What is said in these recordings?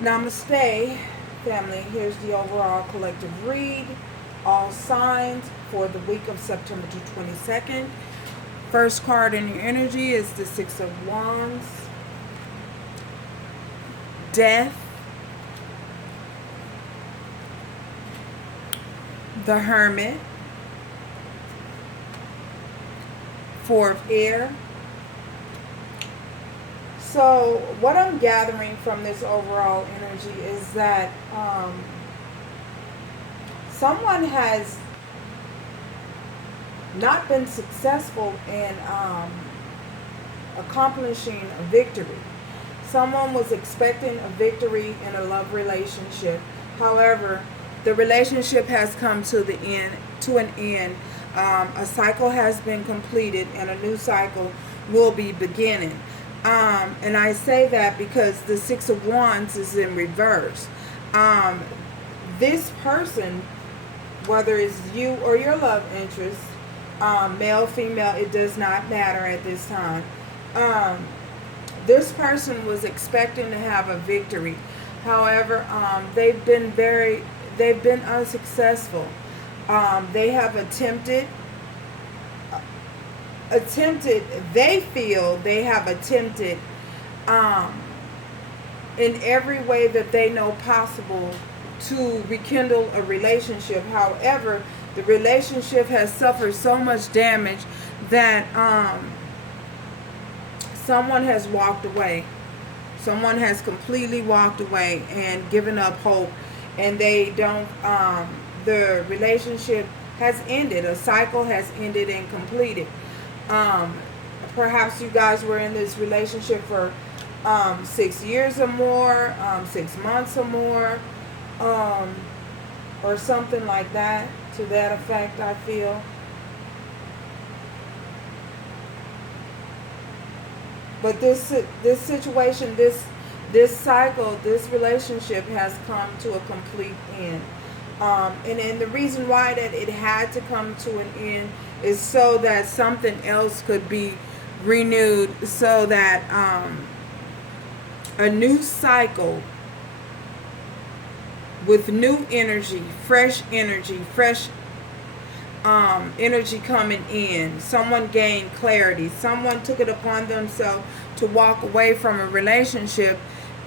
Namaste, family. Here's the overall collective read. All signs for the week of September to 22nd. First card in your energy is the Six of Wands, Death, the Hermit, Four of Air. So, what I'm gathering from this overall energy is that someone has not been successful in accomplishing a victory. Someone was expecting a victory in a love relationship. However, the relationship has come to an end. A cycle has been completed, and a new cycle will be beginning. And I say that because the Six of Wands is in reverse. This person, whether it's you or your love interest, male, female, it does not matter at this time. This person was expecting to have a victory. However, they've been unsuccessful. They have they feel they have attempted in every way that they know possible to rekindle a relationship. However, the relationship has suffered so much damage that someone has walked away. Someone has completely walked away and given up hope, and they don't, the relationship has ended. A cycle has ended and completed. Perhaps you guys were in this relationship for 6 years or more, 6 months or more, or something like that, to that effect, I feel. But this situation, this cycle, this relationship has come to a complete end. And the reason why that it had to come to an end is so that something else could be renewed, so that a new cycle with new energy, fresh energy coming in. Someone gained clarity. Someone took it upon themselves to walk away from a relationship,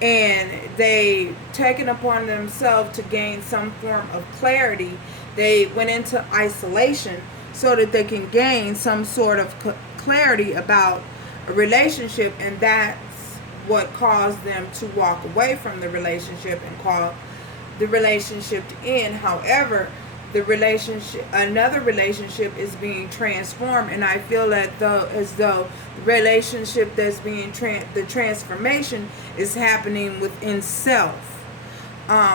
and they taken upon themselves to gain some form of clarity. They went into isolation so that they can gain some sort of clarity about a relationship, and that's what caused them to walk away from the relationship and call the relationship to end. However, another relationship is being transformed, and I feel that as though the relationship that's being the transformation is happening within self,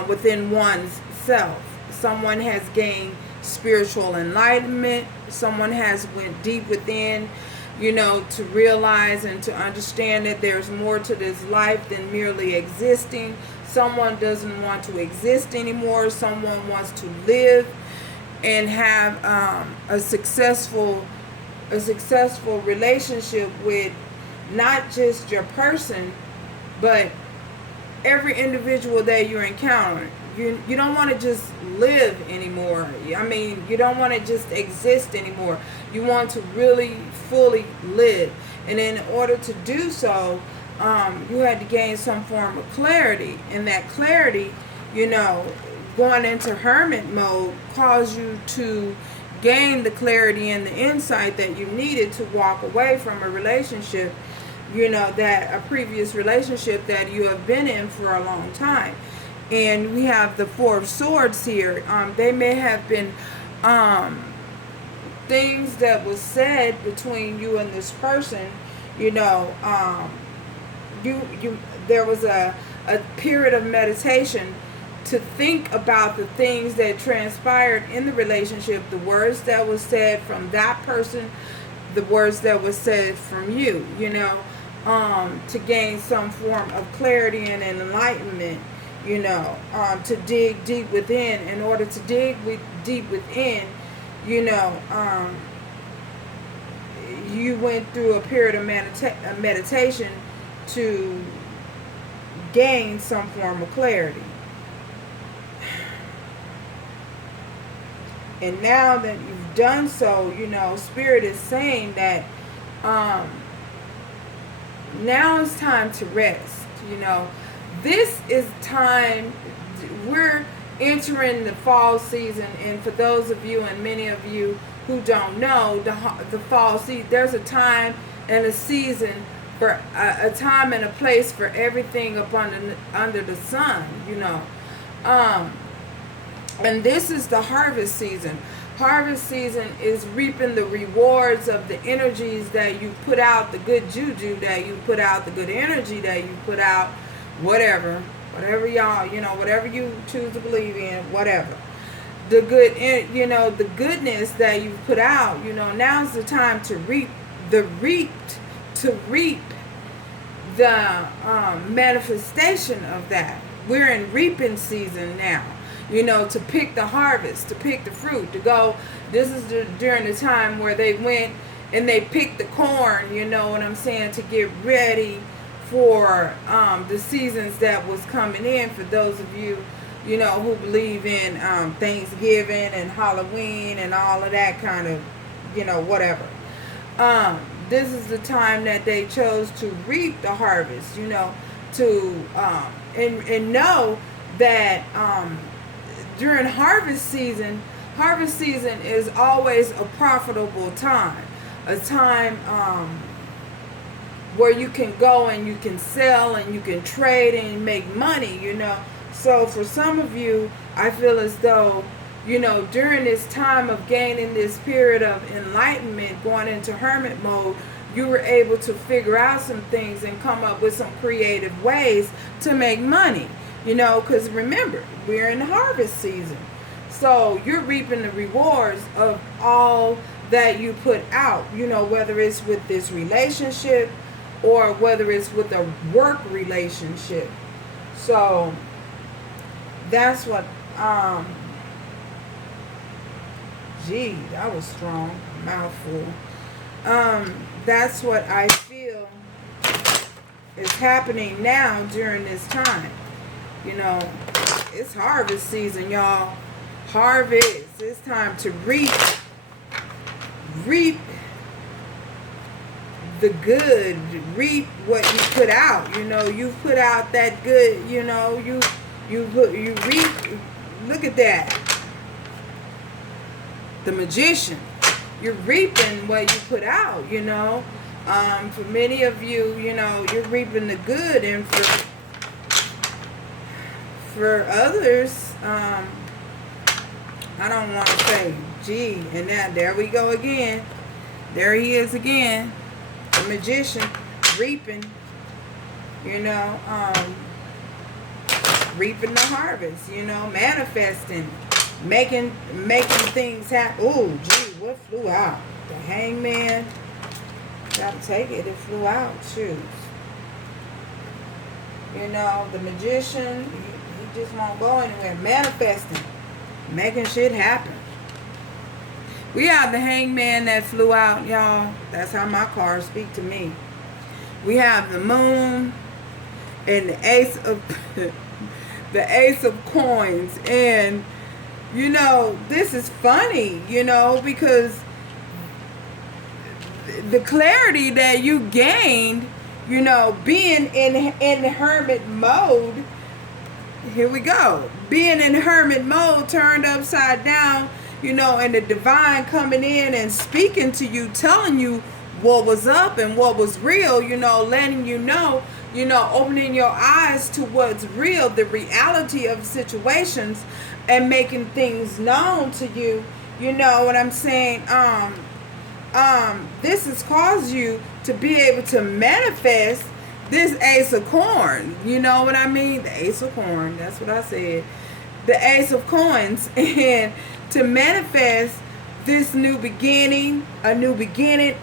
within one's self. Someone has gained spiritual enlightenment. Someone has went deep within, to realize and to understand that there's more to this life than merely existing. Someone doesn't want to exist anymore. Someone wants to live and have a successful relationship with not just your person, but every individual that you're encountering. You don't want to just live anymore. I mean, you don't want to just exist anymore. You want to really fully live. And in order to do so, you had to gain some form of clarity. And that clarity, going into hermit mode caused you to gain the clarity and the insight that you needed to walk away from a relationship, that a previous relationship that you have been in for a long time. And we have the Four of Swords here. They may have been things that was said between you and this person. There was a period of meditation to think about the things that transpired in the relationship, the words that was said from that person, the words that was said from you, to gain some form of clarity and enlightenment, to dig deep within. In order to dig deep within, you went through a period of meditation to gain some form of clarity. And now that you've done so, Spirit is saying that now it's time to rest. This is time, we're entering the fall season, and for those of you and many of you who don't know, the fall season, there's a time and a season for a time and a place for everything up under the sun, and this is the harvest season. Harvest season is reaping the rewards of the energies that you put out, the good juju that you put out, the good energy that you put out, whatever y'all, whatever you choose to believe in, whatever. The good, the goodness that you put out, now's the time to reap the manifestation of that. We're in reaping season now. To pick the harvest, to pick the fruit, to go. This is during the time where they went and they picked the corn, you know what I'm saying, to get ready for the seasons that was coming in. For those of you, who believe in Thanksgiving and Halloween and all of that kind of, whatever. This is the time that they chose to reap the harvest, to and know that during harvest season is always a profitable time, a time where you can go and you can sell and you can trade and make money, So for some of you, I feel as though, during this time of gaining this period of enlightenment, going into hermit mode, you were able to figure out some things and come up with some creative ways to make money. Because remember, we're in harvest season. So you're reaping the rewards of all that you put out, whether it's with this relationship or whether it's with a work relationship. So that's what, that was strong, mouthful. That's what I feel is happening now during this time. It's harvest season, y'all. Harvest. It's time to reap the good. Reap what you put out. You put out that good. You reap. Look at that. The Magician. You're reaping what you put out. For many of you, you're reaping the good, and for others, I don't want to say, and there we go again. There he is again, the Magician, reaping, reaping the harvest, manifesting, making things happen. Oh, what flew out? The Hangman. Gotta take it. It flew out. Shoot. The Magician, he just won't go anywhere. Manifesting. Making shit happen. We have the Hangman that flew out, y'all. That's how my cards speak to me. We have the Moon and the Ace of the Ace of Coins. And this is funny, because the clarity that you gained, being in hermit mode. Here we go. Being in hermit mode turned upside down, and the divine coming in and speaking to you, telling you what was up and what was real, letting you know, opening your eyes to what's real, the reality of situations, and making things known to you. You know what I'm saying? This has caused you to be able to manifest this Ace of Corn. You know what I mean? The Ace of Corn. That's what I said. The Ace of Coins. And to manifest this new beginning, a new beginning,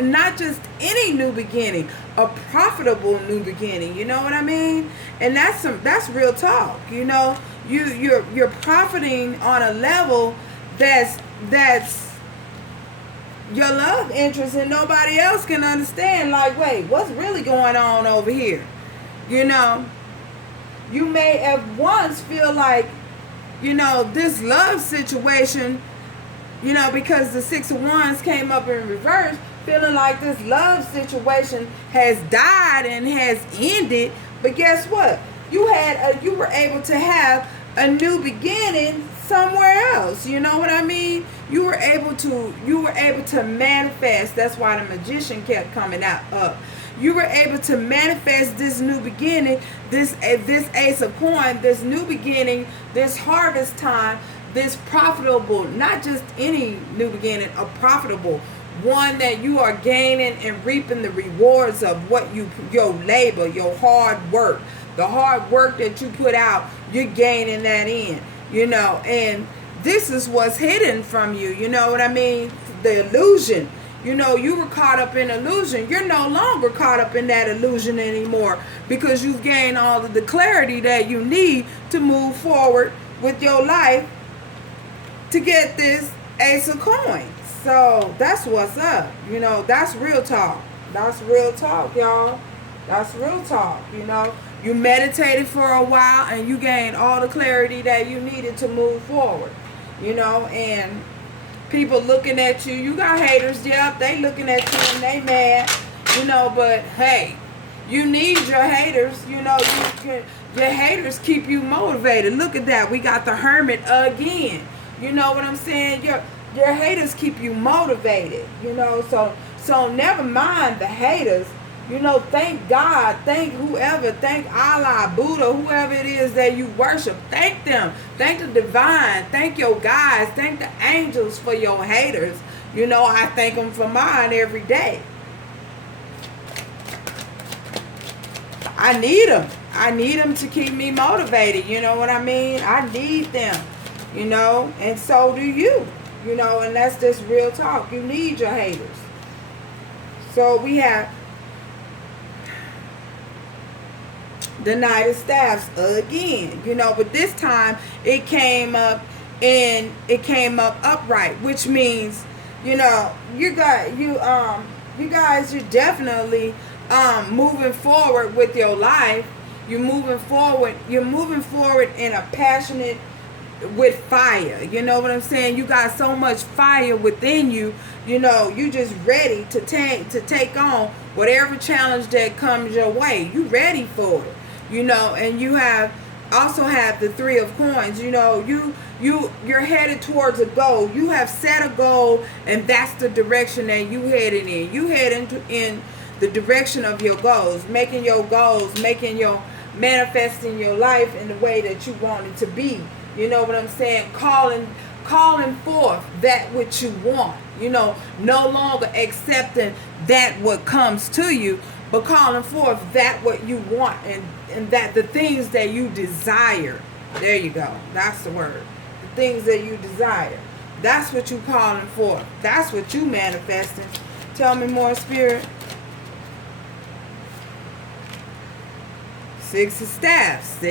not just any new beginning, a profitable new beginning. You know what I mean? And that's real talk. You're profiting on a level that's your love interest and nobody else can understand. Like, wait, what's really going on over here? You may at once feel like, this love situation, because the Six of Wands came up in reverse, feeling like this love situation has died and has ended. But guess what? You were able to have a new beginning somewhere else. You know what I mean? You were able to manifest. That's why the Magician kept coming up. You were able to manifest this new beginning, this Ace of Coins, this new beginning, this harvest time, this profitable, not just any new beginning, a profitable one that you are gaining and reaping the rewards of what your labor, your hard work, the hard work that you put out, you're gaining that in, and this is what's hidden from you. You know what I mean? The illusion. You were caught up in illusion. You're no longer caught up in that illusion anymore, because you've gained all of the clarity that you need to move forward with your life to get this Ace of Coins. So that's what's up. That's real talk. That's real talk, y'all. That's real talk. You meditated for a while and you gained all the clarity that you needed to move forward. And people looking at you. You got haters, yeah, they looking at you and they mad, but hey, you need your haters. Your haters keep you motivated. Look at that. We got the Hermit again. You know what I'm saying? Your haters keep you motivated. So never mind the haters. Thank God, thank whoever, thank Allah, Buddha, whoever it is that you worship. Thank them. Thank the divine. Thank your guides. Thank the angels for your haters. I thank them for mine every day. I need them. I need them to keep me motivated. You know what I mean? I need them. And so do you. And that's just real talk. You need your haters. So we have the Knight of Staffs again, but this time it came up upright, which means, you guys, you're definitely moving forward with your life. You're moving forward in a passionate, with fire. You know what I'm saying? You got so much fire within you. You just ready to take on whatever challenge that comes your way. You ready for it. And you also have the Three of Coins. You're headed towards a goal. You have set a goal, and that's the direction that you headed in. You head in the direction of your goals, making manifesting your life in the way that you want it to be. You know what I'm saying? Calling forth that which you want. No longer accepting that what comes to you, but calling forth that what you want, and that the things that you desire. There you go. That's the word. The things that you desire. That's what you calling forth. That's what you manifesting. Tell me more, Spirit. Six of Staffs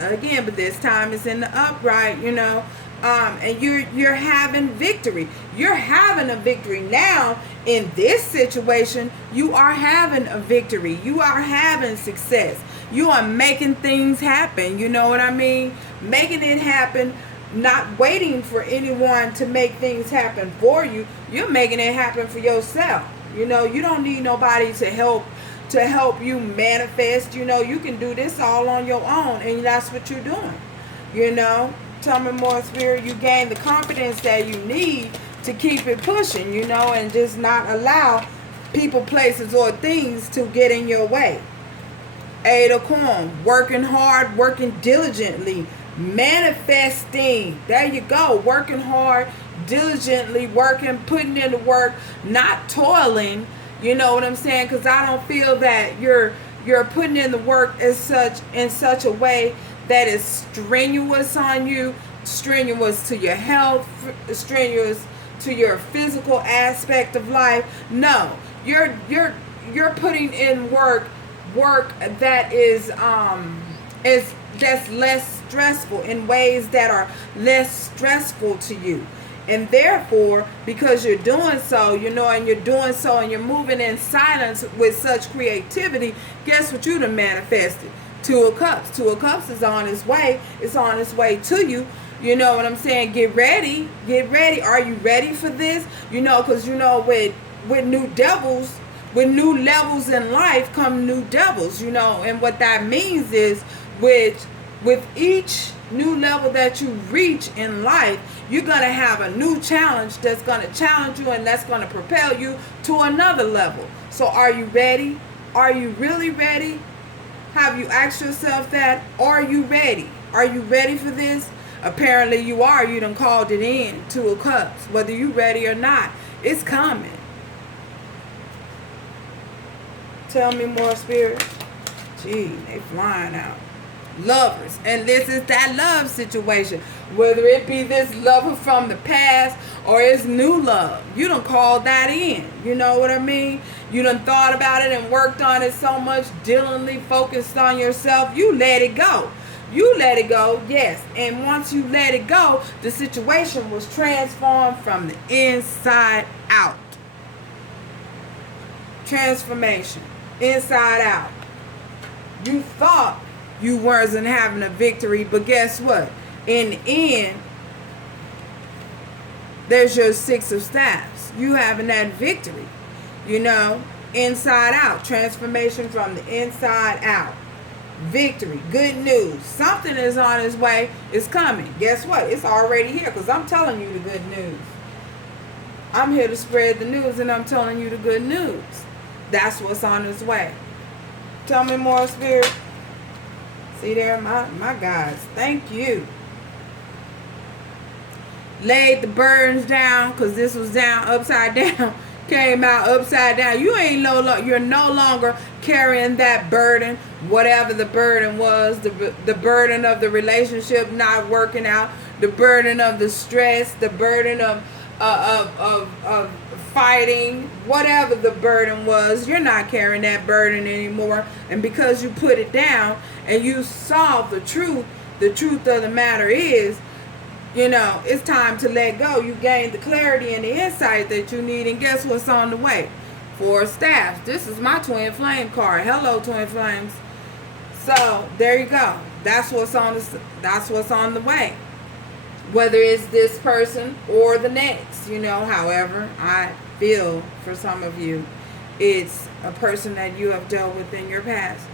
again, but this time it's in the upright, and you're having victory. You're having a victory now in this situation. You are having a victory. You are having success. You are making things happen. You know what I mean? Making it happen, not waiting for anyone to make things happen for you. You're making it happen for yourself. You don't need nobody to help you manifest. You can do this all on your own, and that's what you're doing. Tell me more, Spirit. You gain the confidence that you need to keep it pushing, and just not allow people, places, or things to get in your way. Eight of Coins, working hard, working diligently, manifesting. There you go. Working hard, diligently working, putting in the work, not toiling. You know what I'm saying? Because I don't feel that you're putting in the work in such a way that is strenuous on you, strenuous to your health, strenuous to your physical aspect of life. No, you're putting in work that is that's less stressful, in ways that are less stressful to you. And therefore, because you're doing so, and you're doing so, and you're moving in silence with such creativity, guess what you done manifested? Two of Cups. Two of Cups is on its way. It's on its way to you. You know what I'm saying? Get ready. Get ready. Are you ready for this? You know, because, you know, with new devils, with new levels in life come new devils, you know. And what that means is with each new level that you reach in life, you're going to have a new challenge that's going to challenge you and that's going to propel you to another level. So are you ready? Are you really ready? Have you asked yourself that? Are you ready? Are you ready for this? Apparently you are. You done called it in. Two of Cups. Whether you ready or not, it's coming. Tell me more, Spirit. Gee, they flying out. Lovers. And this is that love situation. Whether it be this lover from the past or it's new love. You done called that in. You know what I mean? You done thought about it and worked on it so much, diligently focused on yourself. You let it go. You let it go, yes. And once you let it go, the situation was transformed from the inside out. Transformation. Inside out. You thought you wasn't having a victory, but guess what? In the end, there's your Six of Staffs. You having that victory, you know, inside out. Transformation from the inside out. Victory. Good news. Something is on its way. It's coming. Guess what? It's already here because I'm telling you the good news. I'm here to spread the news and I'm telling you the good news. That's what's on its way. Tell me more, Spirit. See there, my guys. Thank you. Laid the burdens down because this was down upside down. Came out upside down. You're no longer carrying that burden, whatever the burden was, the burden of the relationship not working out, the burden of the stress, the burden of fighting, whatever the burden was. You're not carrying that burden anymore. And because you put it down and you saw the truth of the matter is, you know, it's time to let go. You gained the clarity and the insight that you need. And guess what's on the way? Four of Staffs. This is my Twin Flame card. Hello, Twin Flames. So there you go. That's what's on the way. Whether it's this person or the next, you know, however I feel for some of you, it's a person that you have dealt with in your past.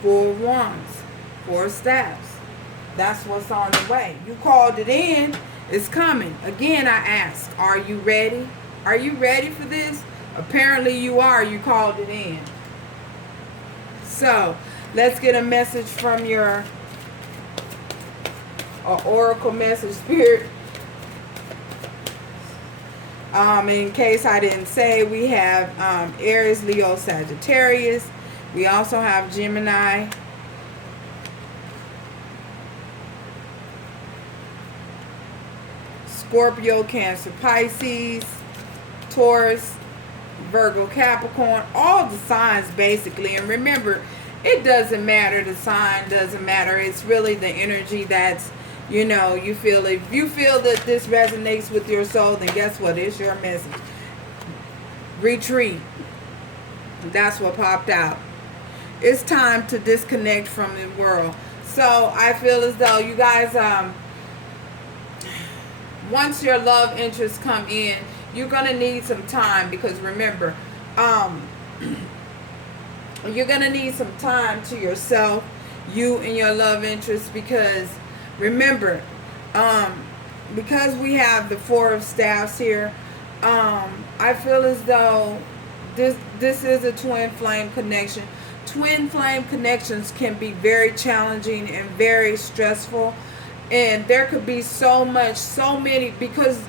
Four of Wands. Four Staffs. That's what's on the way. You called it in. It's coming. Again, I ask, are you ready? Are you ready for this? Apparently you are. You called it in. So, let's get a message from your oracle message, Spirit. In case I didn't say, we have Aries, Leo, Sagittarius. We also have Gemini, Scorpio, Cancer, Pisces, Taurus, Virgo, Capricorn, all the signs basically. And remember, it doesn't matter, the sign doesn't matter. It's really the energy that's, you know, you feel. If you feel that this resonates with your soul, then guess what? It's your message. Retreat. That's what popped out. It's time to disconnect from the world. So I feel as though you guys, once your love interests come in, you're going to need some time, because remember, you're going to need some time to yourself, you and your love interest, because remember, because we have the Four of Staffs here, I feel as though this is a twin flame connection. Twin flame connections can be very challenging and very stressful. And there could be so many, because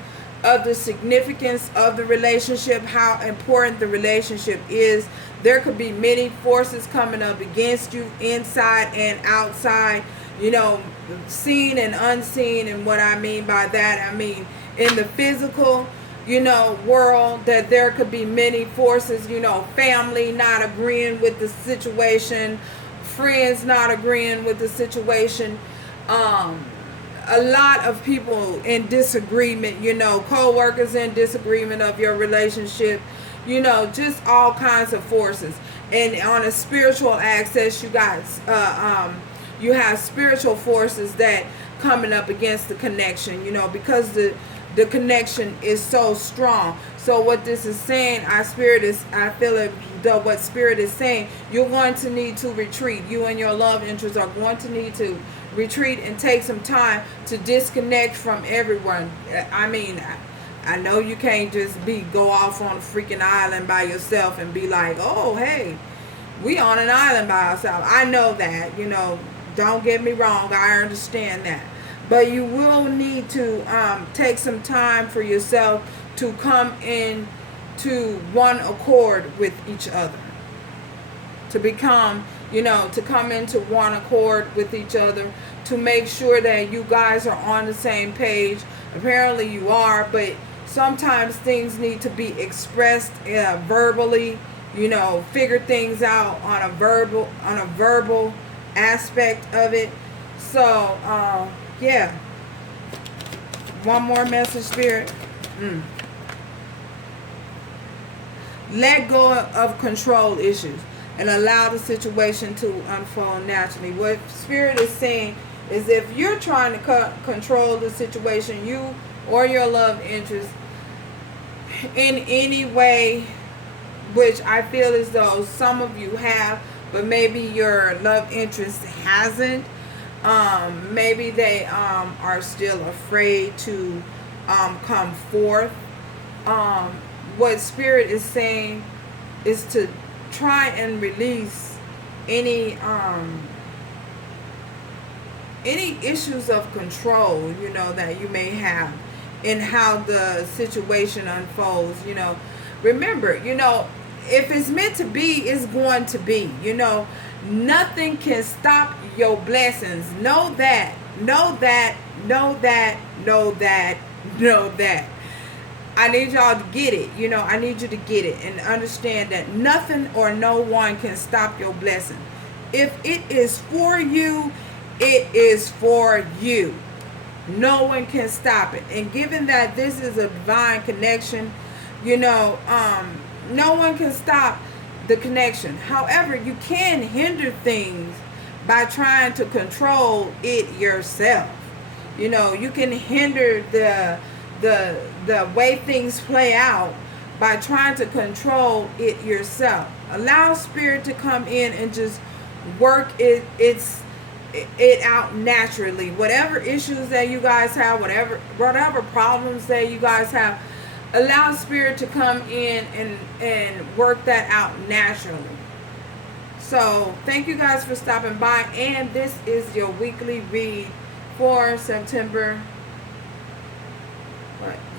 of the significance of the relationship, how important the relationship is. There could be many forces coming up against you, inside and outside, you know, seen and unseen. And what I mean by that, I mean in the physical, you know, world, that there could be many forces, you know, family not agreeing with the situation, friends not agreeing with the situation, a lot of people in disagreement, you know, co-workers in disagreement of your relationship, you know, just all kinds of forces. And on a spiritual access, you got you have spiritual forces that coming up against the connection, you know, because the connection is so strong. So what this is saying, our spirit is, I feel it, what spirit is saying, you're going to need to retreat. You and your love interests are going to need to retreat and take some time to disconnect from everyone. I mean, I know you can't just go off on a freaking island by yourself and be like, oh, hey, we on an island by ourselves. I know that, you know, don't get me wrong. I understand that. But you will need to take some time for yourself to come in to one accord with each other. To become, you know, to come into one accord with each other. To make sure that you guys are on the same page. Apparently you are, but sometimes things need to be expressed verbally. You know, figure things out on a verbal aspect of it. So, yeah. One more message, Spirit. Let go of control issues and allow the situation to unfold naturally. What Spirit is saying is, if you're trying to control the situation, you or your love interest, in any way, which I feel as though some of you have, but maybe your love interest hasn't. Maybe they are still afraid to come forth. What Spirit is saying is to try and release any issues of control, you know, that you may have in how the situation unfolds. You know, remember, you know, if it's meant to be, it's going to be. You know, nothing can stop your blessings. Know that. Know that. Know that. Know that. Know that. I need y'all to get it. You know, I need you to get it and understand that nothing or no one can stop your blessing. If it is for you, it is for you. No one can stop it. And given that this is a divine connection, you know, no one can stop the connection. However, you can hinder things by trying to control it yourself. You know, you can hinder the way things play out by trying to control it yourself. Allow Spirit to come in and just work it out naturally. Whatever issues that you guys have, whatever problems that you guys have, allow Spirit to come in and work that out naturally. So thank you guys for stopping by, and this is your weekly read for September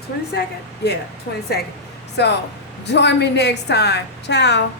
22nd? Yeah, 22nd. So join me next time. Ciao.